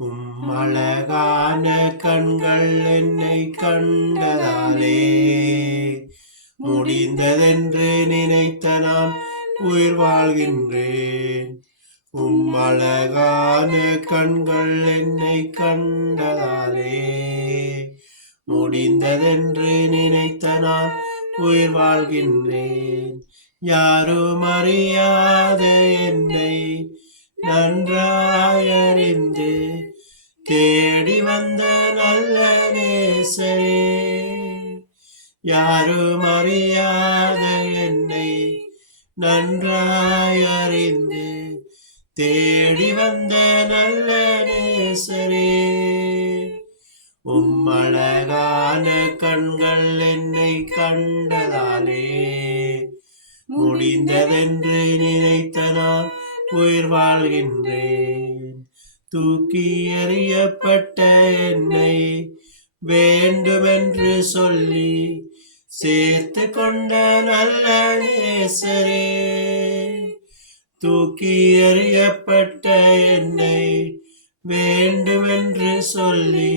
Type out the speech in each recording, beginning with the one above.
அழகான கண்கள் என்னை கண்டதாலே முடிந்ததென்று நினைத்த நான் உயிர் வாழ்கின்றேன். அழகான கண்கள் என்னை கண்டதாலே முடிந்ததென்று நினைத்த நான் உயிர் வாழ்கின்றேன். யாரும் அறியாத என்னை நன்றாயறிந்து தேடி வந்த நல்ல நேசரே, யாரும் அறியாத என்னை நன்றாயறிந்து தேடி வந்த நல்ல நேசரே, அழகான கண்கள் என்னை கண்டதாலே முடிந்ததென்று நினைத்த நான் உயிர் வாழ்கின்றேன். தூக்கி எறியப்பட்ட என்னை வேண்டுமென்று சொல்லி சேர்த்து கொண்ட நல்ல நேசரே, தூக்கி எறியப்பட்ட என்னை வேண்டுமென்று சொல்லி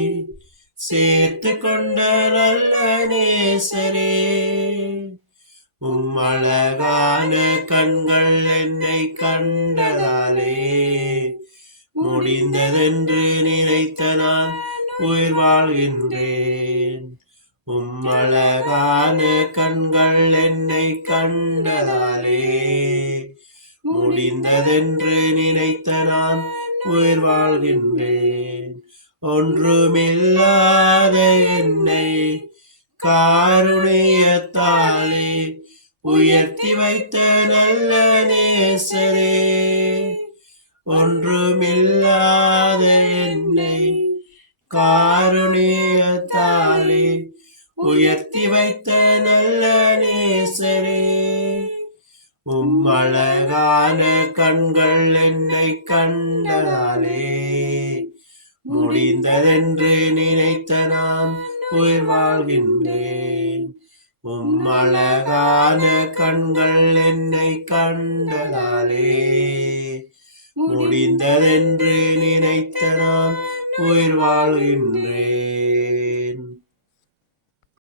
சேர்த்து கொண்ட நல்ல நேசரே, அழகான கண்கள் என்னை கண்டதாலே முடிந்ததென்று நினைத்த நான் உயிர் வாழ்கின்றேன். அழகான கண்கள் என்னை கண்டதாலே முடிந்ததென்று நினைத்த நான் உயிர் வாழ்கின்றேன். ஒன்றுமில்லாத என்னை காருண்யத்தாலே உயர்த்தி வைத்த நல்ல நேசரே, ஒன்றுமில்லாத என்னை காருண்யத்தாலே உயர்த்தி வைத்த நல்ல நேசரே, அழகான கண்கள் என்னை கண்டதாலே முடிந்ததென்று நினைத்த நான் உயிர் வாழ்கின்றேன். அழகான கண்கள் என்னை கண்டதாலே முடிந்ததென்று நினைத்த நான் உயிர் வாழ்கின்றேன்.